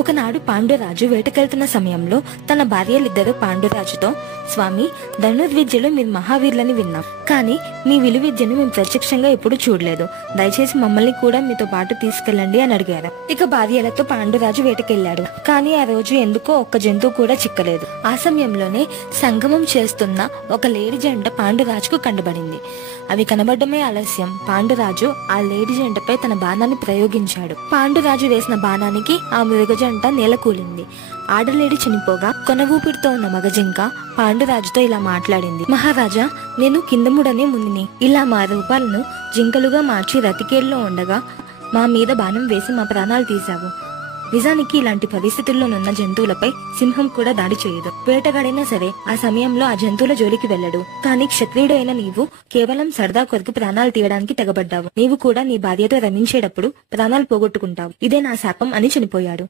ఒకనాడు పాండురాజు వేటకెళ్తున్న సమయంలో తన భార్యలిద్దరూ పాండురాజుతో, స్వామి, ధనుర్విద్యలో మీరు మహావీరులని విన్నాం, కానీ మీ విలువిద్యను మేము ప్రత్యక్షంగా ఎప్పుడు చూడలేదు. దయచేసి మమ్మల్ని కూడా మీతో పాటు తీసుకెళ్ళండి అని అడిగారు. ఇక భార్యలతో పాండురాజు వేటకెళ్లాడు. కానీ ఆ రోజు ఎందుకో ఒక్క జంతువు కూడా చిక్కలేదు. ఆ సమయంలోనే సంగమం చేస్తున్న ఒక లేడి జంట పాండురాజుకు కంటబడింది. అవి కనబడమే ఆలస్యం పాండురాజు ఆ లేడి జంటపై తన బాణాన్ని ప్రయోగించాడు. పాండురాజు వేసిన బాణానికి ఆ మృగజంట నేల కూలింది. ఆడలేడి చనిపోగా కొన ఊపిరితో ఉన్న మగజింక పాండురాజుతో ఇలా మాట్లాడింది. మహారాజా, నేను కిందముడనే మునిని. ఇలా మా రూపాలను జింకలుగా మార్చి రతికేల్లో ఉండగా మా మీద బాణం వేసి మా ప్రాణాలు తీశావు. నిజానికి ఇలాంటి పరిస్థితుల్లోనున్న జంతువులపై సింహం కూడా దాడి చేయదు. వేటగాడైనా సరే ఆ సమయంలో ఆ జంతువుల జోలికి వెళ్ళడు. కానీ క్షత్రియుడు అయిన నీవు కేవలం సరదా కొరకు ప్రాణాలు తీయడానికి తెగబడ్డావు. నీవు కూడా నీ భార్యతో రమించేటప్పుడు ప్రాణాలు పోగొట్టుకుంటావు. ఇదే నా శాపం అని చనిపోయాడు.